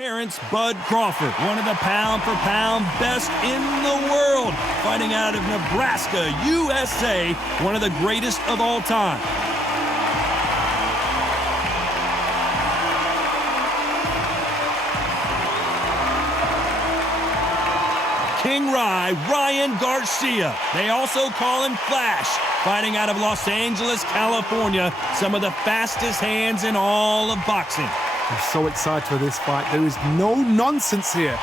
Terrence Bud Crawford, one of the pound-for-pound best in the world, fighting out of Nebraska, USA, one of the greatest of all time. King Ryan Garcia. They also call him Flash, fighting out of Los Angeles, California, some of the fastest hands in all of boxing. I'm so excited for this fight. There is no nonsense here.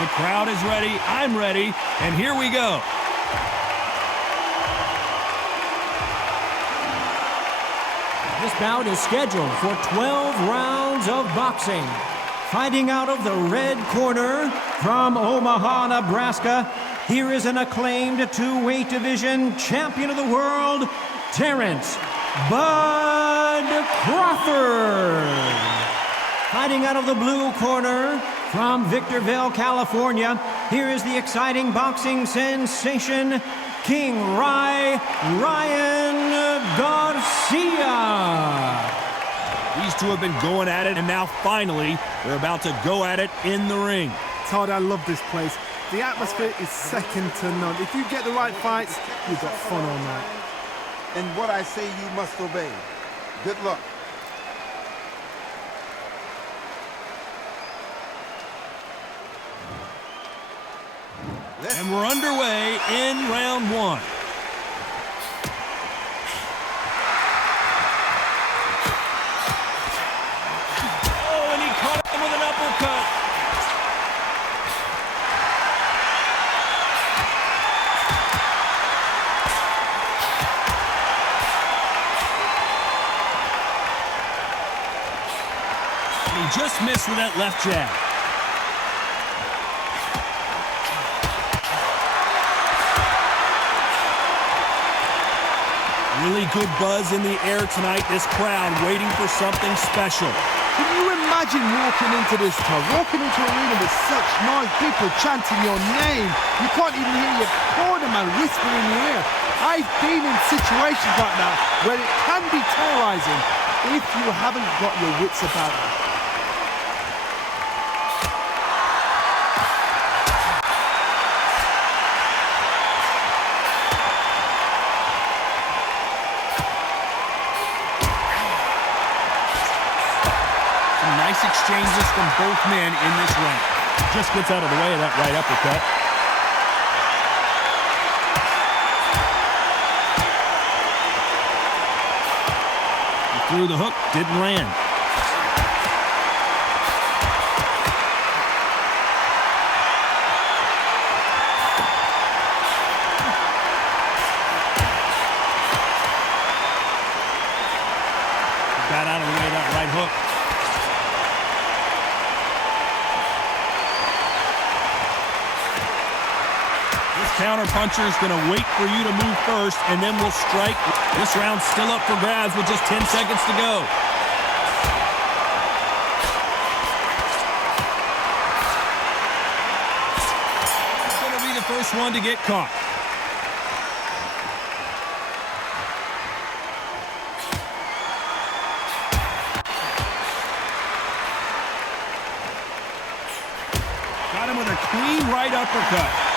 The crowd is ready, I'm ready, and here we go. This bout is scheduled for 12 rounds of boxing. Fighting out of the red corner from Omaha, Nebraska, here is an acclaimed two-weight division champion of the world, Terrence Bud Crawford. Fighting out of the blue corner from Victorville, California, here is the exciting boxing sensation, King Ryan Garcia. These two have been going at it, and now finally, they're about to go at it in the ring. Todd, I love this place. The atmosphere is second to none. If you get the right fights, you've got fun all night. And what I say you must obey. Good luck. And we're underway in round one. Oh, and he caught him with an uppercut. And he just missed with that left jab. Really good buzz in the air tonight. This crowd waiting for something special. Can you imagine walking into this, Todd? Walking into an arena with such noise, people chanting your name. You can't even hear your cornerman whisper in your ear. I've been in situations like that where it can be terrorizing if you haven't got your wits about you. Nice exchanges from both men in this round. Just gets out of the way of that right uppercut. He threw the hook, didn't land. Got out of the way of that right hook. Counter-puncher is going to wait for you to move first, and then we'll strike. This round's still up for grabs with just 10 seconds to go. He's going to be the first one to get caught. Got him with a clean right uppercut.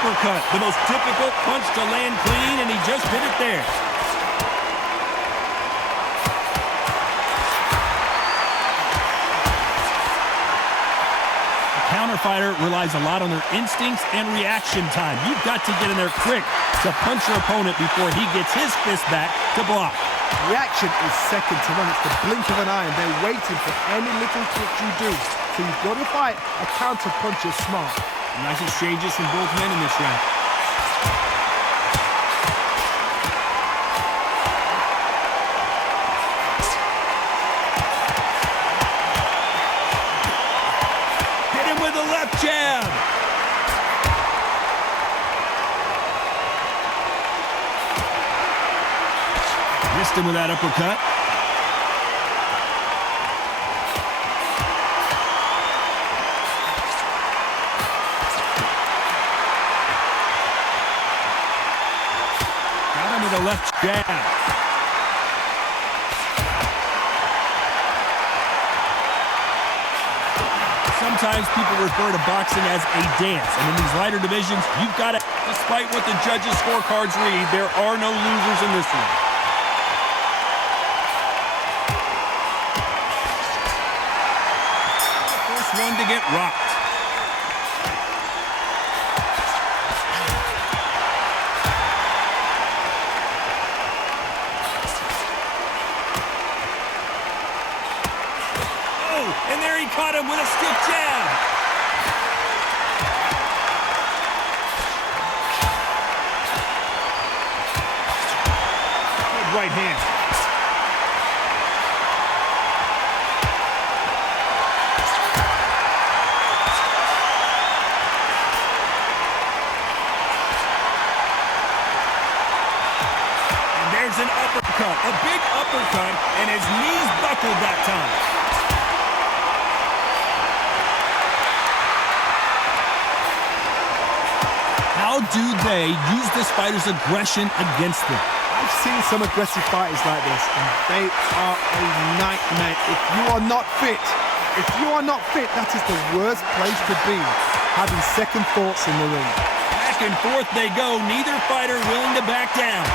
Uppercut, the most difficult punch to land clean, and he just did it there. The counter-fighter relies a lot on their instincts and reaction time. You've got to get in there quick to punch your opponent before he gets his fist back to block. Reaction is second to none. It's the blink of an eye, and they're waiting for any little trick you do. So you've got to fight a counter-puncher smart. Nice exchanges from both men in this round. Hit him with a left jab. Missed him with that uppercut. left jab. Sometimes people refer to boxing as a dance, and in these lighter divisions, you've got to, despite what the judges' scorecards read, there are no losers in this one. First one to get rocked. And there he caught him with a stiff jab. Good right hand. And there's an uppercut, a big uppercut, and his knees buckled that time. How do they use this fighter's aggression against them? I've seen some aggressive fighters like this, and they are a nightmare. If you are not fit, that is the worst place to be, having second thoughts in the ring. Back and forth they go, neither fighter willing to back down.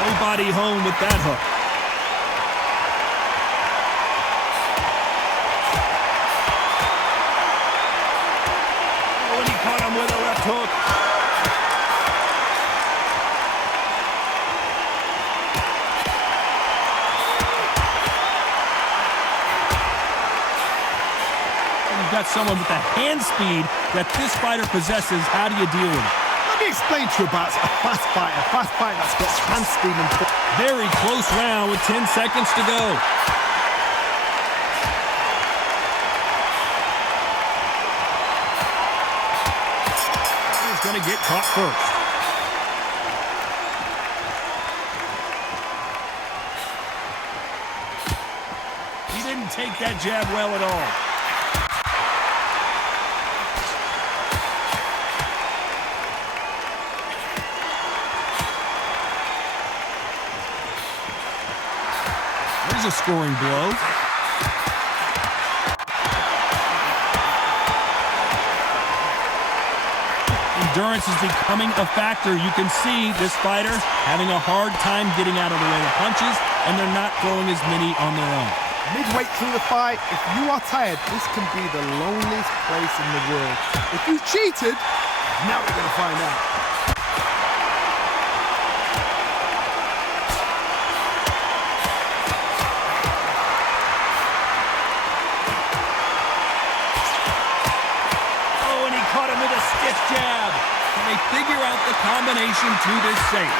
Nobody home with that hook. Oh, and he caught him with a left hook. And you've got someone with the hand speed that this fighter possesses. How do you deal with it? Let me explain to you about a fast fighter that's got hand speed and... Very close round with 10 seconds to go. He's going to get caught first. He didn't take that jab well at all. A scoring blow. Endurance is becoming a factor. You can see this fighter having a hard time getting out of the way of punches, and they're not throwing as many on their own. Midway through the fight, if you are tired, this can be the loneliest place in the world. If you cheated, now we're going to find out. Jab. Can they figure out the combination to this safe?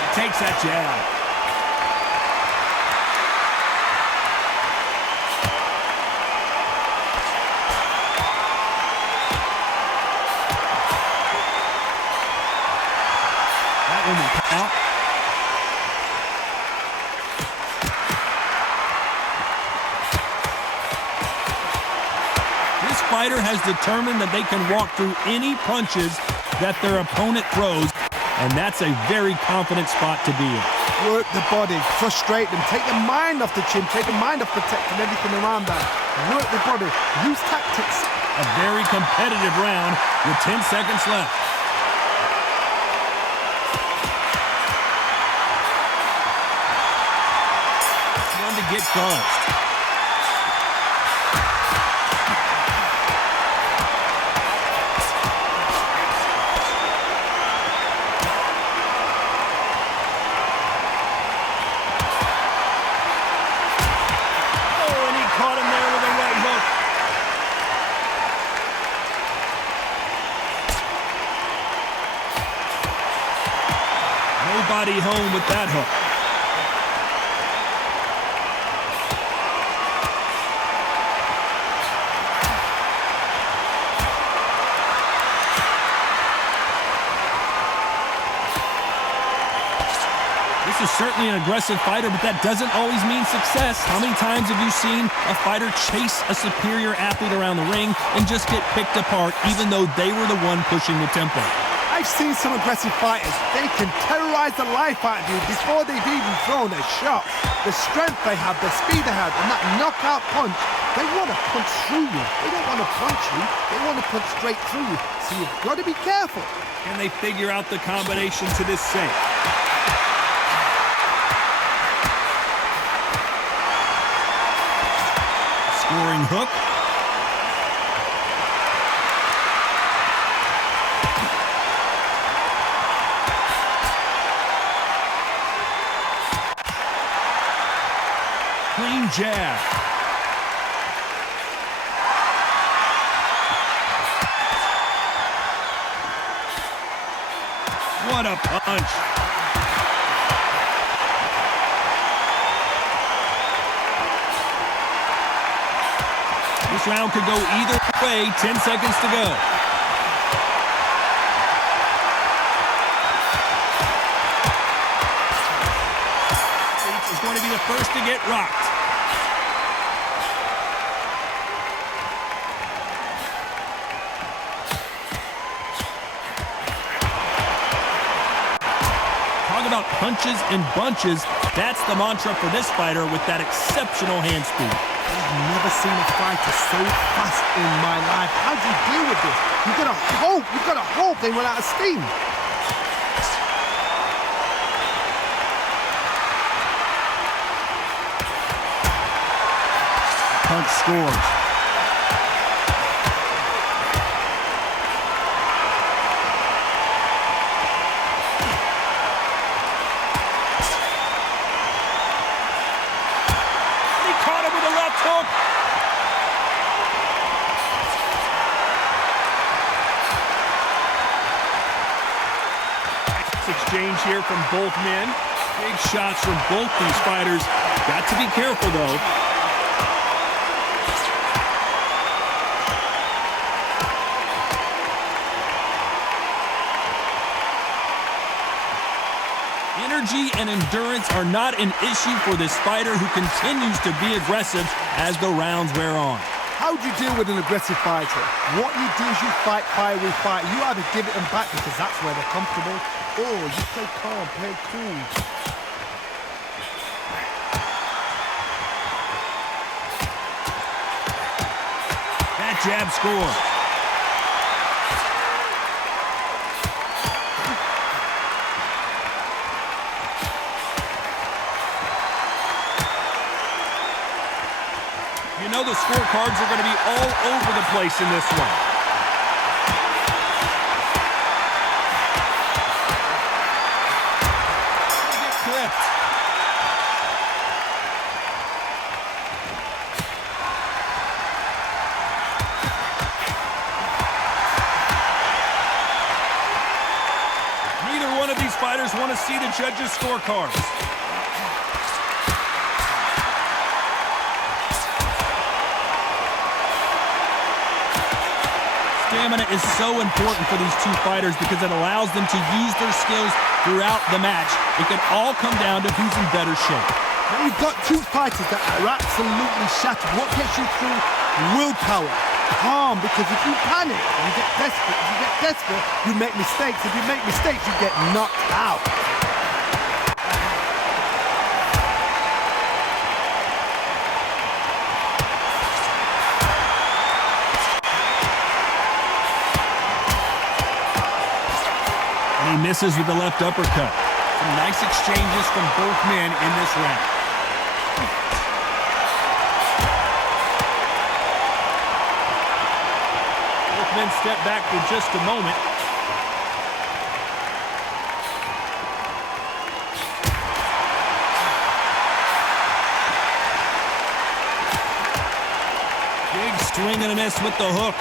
He takes that jab. That one will count. Fighter has determined that they can walk through any punches that their opponent throws, and that's a very confident spot to be in. Work the body, frustrate them, take the mind off the chin, take the mind off protecting everything around that. Work the body, use tactics. A very competitive round with 10 seconds left. One to get buzzed. Nobody home with that hook. certainly an aggressive fighter, but that doesn't always mean success. How many times have you seen a fighter chase a superior athlete around the ring and just get picked apart, even though they were the one pushing the tempo? I've seen some aggressive fighters. They can terrorize the life out of you before they've even thrown a shot. The strength they have, the speed they have, and that knockout punch, they want to punch through you. They don't want to punch you. They want to punch straight through you. So you've got to be careful. Can they figure out the combination to this sink? Scoring hook. Clean jab. What a punch. This round could go either way. 10 seconds to go. Is going to be the first to get rocked. Talk about punches and bunches. That's the mantra for this fighter with that exceptional hand speed. I've never seen a fighter so fast in my life. How do you deal with this? You've got to hope they run out of steam. Punch scores. He caught him with a left hook. Nice exchange here from both men. Big shots from both these fighters. Got to be careful, though. Energy and endurance are not an issue for this fighter who continues to be aggressive as the rounds wear on. How do you deal with an aggressive fighter? What you do is you fight fire with fire. You either give it them back because that's where they're comfortable, or you play calm, play cool. That jab scores. You know the scorecards are going to be all over the place in this one. They get clipped. Neither one of these fighters want to see the judges' scorecards. Stamina is so important for these two fighters because it allows them to use their skills throughout the match. It can all come down to who's in better shape. Now you've got two fighters that are absolutely shattered. What gets you through? Willpower. Calm, because if you panic, you get desperate. If you get desperate, you make mistakes. If you make mistakes, you get knocked out. He misses with the left uppercut. Some nice exchanges from both men in this round. Both men step back for just a moment. Big swing and a miss with the hook.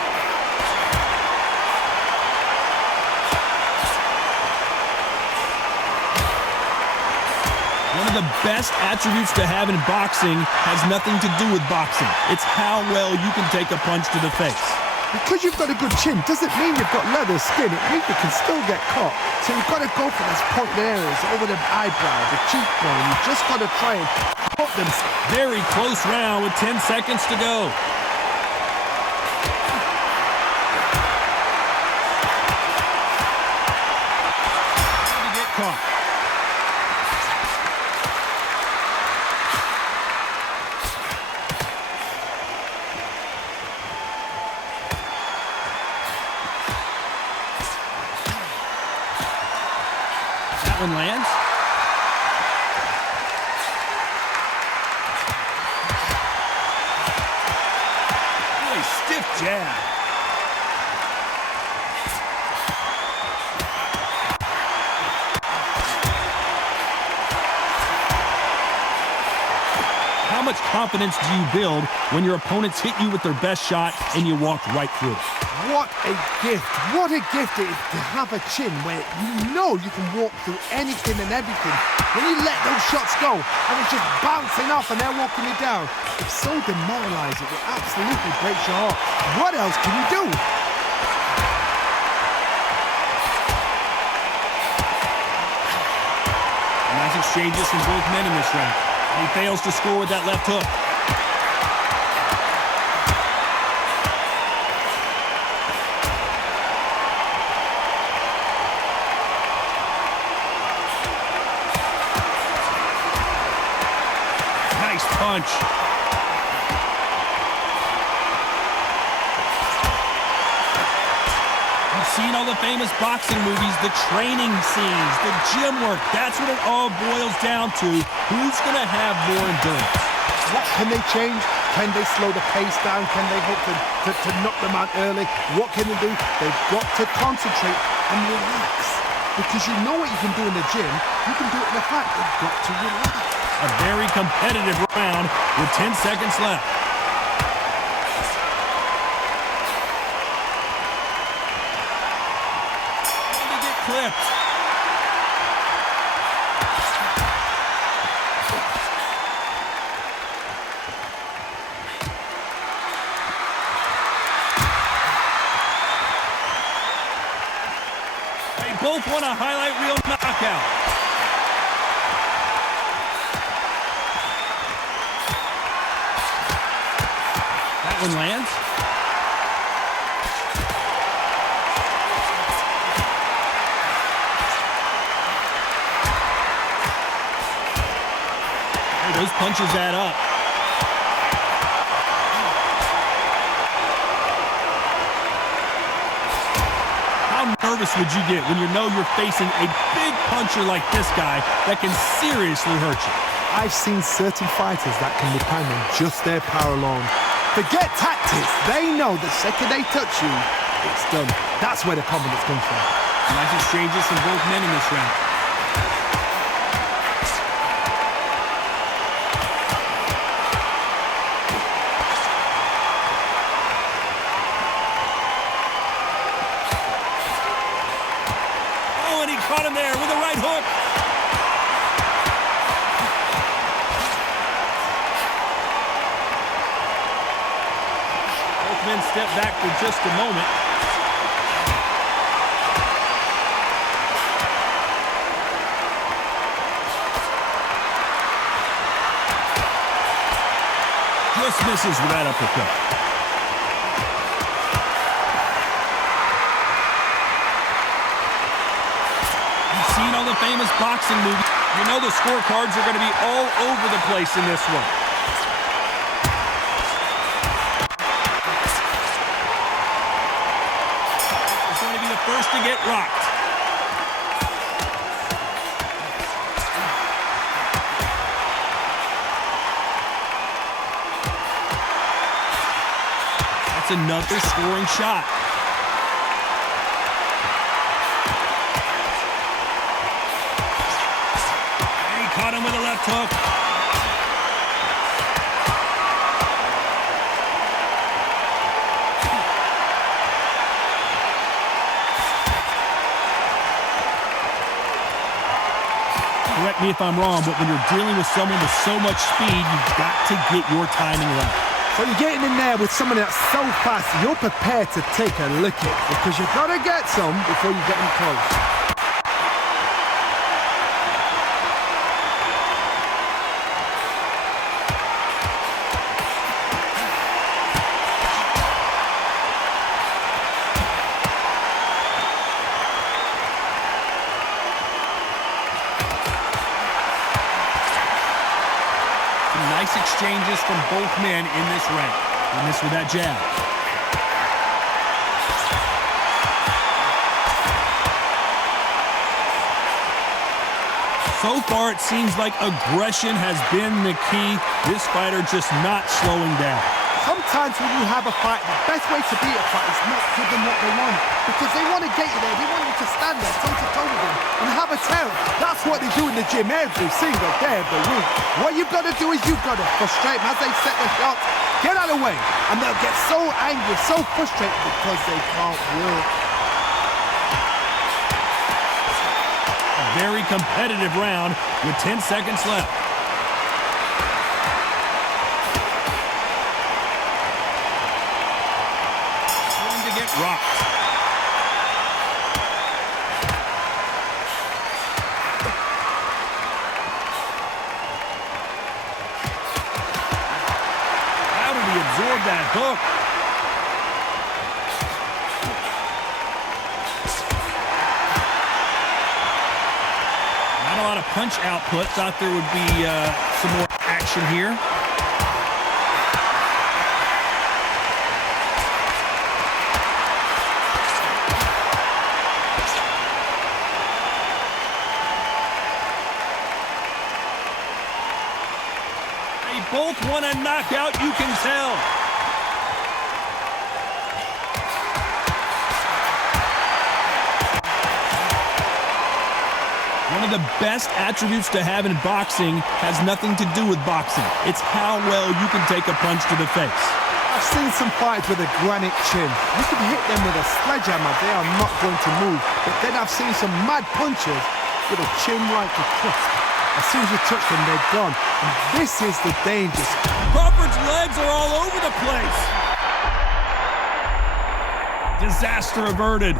One of the best attributes to have in boxing has nothing to do with boxing. It's how well you can take a punch to the face. Because you've got a good chin doesn't mean you've got leather skin. It means you can still get caught. So you've got to go for those point areas over the eyebrow, the cheekbone. You've just got to try and put them. Very close round with 10 seconds to go. To get caught. That one lands. Really stiff jab. How much confidence do you build when your opponents hit you with their best shot and you walk right through it? What a gift. What a gift it is to have a chin where you know you can walk through anything and everything. When you let those shots go and it's just bouncing off and they're walking you down, it's so demoralizing. It absolutely breaks your heart. What else can you do? Nice exchanges from both men in this round. He fails to score with that left hook. Nice punch. You've seen all the famous boxing movies, the training scenes, the gym work. That's what it all boils down to. Who's going to have more endurance? What can they change? Can they slow the pace down? Can they hope to knock them out early? What can they do? They've got to concentrate and relax. Because you know what you can do in the gym, you can do it in the fight. They've got to relax. A very competitive round with 10 seconds left. And they get clipped. They both want a highlight reel knockout. That one lands. Hey, those punches add up. How nervous would you get when you know you're facing a big puncher like this guy that can seriously hurt you? I've seen certain fighters that can depend on just their power alone. Forget tactics. They know the second they touch you, it's done. That's where the confidence comes from. Nice exchanges from both men in this round. Oh, and he caught him there with a right hook. Both men step back for just a moment. Just misses with that uppercut. You've seen all the famous boxing movies. You know the scorecards are going to be all over the place in this one. It's going to be the first to get rocked. Another scoring shot. And he caught him with a left hook. Correct me if I'm wrong, but when you're dealing with someone with so much speed, you've got to get your timing right. So you're getting in there with someone that's so fast, you're prepared to take a licking because you've got to get some before you get them close. Nice exchanges from both men in this round. And this with that jab. So far, it seems like aggression has been the key. This fighter just not slowing down. Sometimes when you have a fight, the best way to beat a fight is not give them what they want. Because they want to get you there. They want you to stand there toe-to-toe with them and have a terror. That's what they do in the gym every single day of the week. What you've got to do is you've got to frustrate them as they set their shots. Get out of the way. And they'll get so angry, so frustrated because they can't work. A very competitive round with 10 seconds left. Rocked. How did he absorb that hook? Not a lot of punch output. Thought there would be some more action here. Both want a knockout, you can tell. One of the best attributes to have in boxing has nothing to do with boxing. It's how well you can take a punch to the face. I've seen some fighters with a granite chin. You can hit them with a sledgehammer, they are not going to move. But then I've seen some mad punchers with a chin like a crisp. As soon as you touch them, they're gone. And this is the danger. Crawford's legs are all over the place. Disaster averted.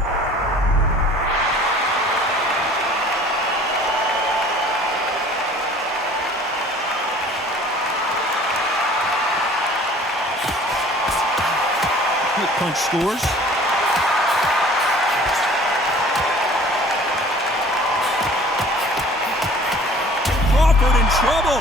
Quick punch scores. Crawford in trouble.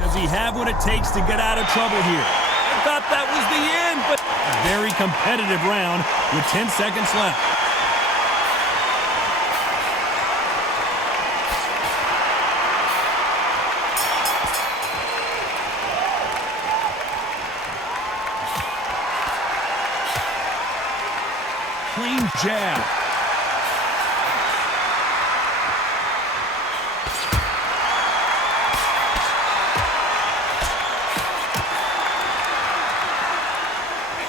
Does he have what it takes to get out of trouble here? I thought that was the end, but a very competitive round with 10 seconds left. Clean jab.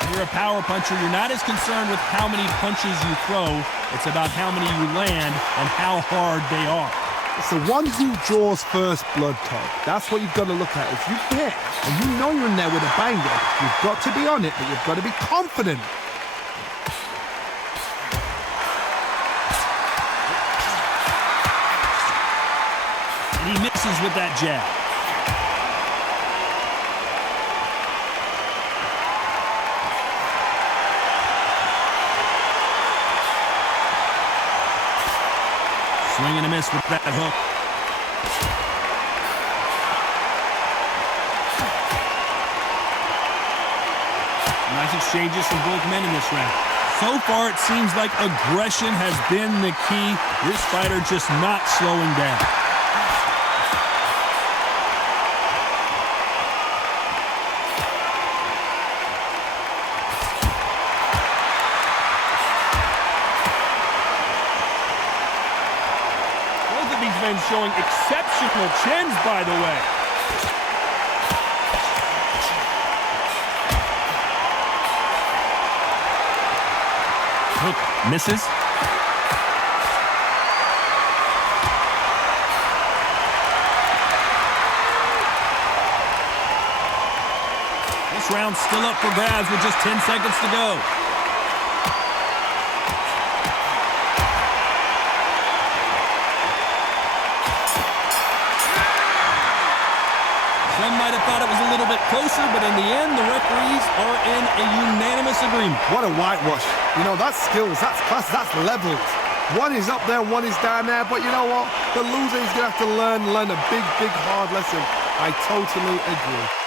You're a power puncher. You're not as concerned with how many punches you throw. It's about how many you land and how hard they are. It's the one who draws first blood, Todd. That's what you've got to look at. If you hit and you know you're in there with a banger, you've got to be on it, but you've got to be confident. And he misses with that jab. Swing and a miss with that hook. Nice exchanges from both men in this round. So far, it seems like aggression has been the key. This fighter just not slowing down. Men showing exceptional chins, by the way. Hook misses. This round's still up for grabs with just 10 seconds to go. Some might have thought it was a little bit closer, but in the end, the referees are in a unanimous agreement. What a whitewash. You know, that's skills, that's class, that's levels. One is up there, one is down there, but you know what? The loser is going to have to learn a big, hard lesson. I totally agree.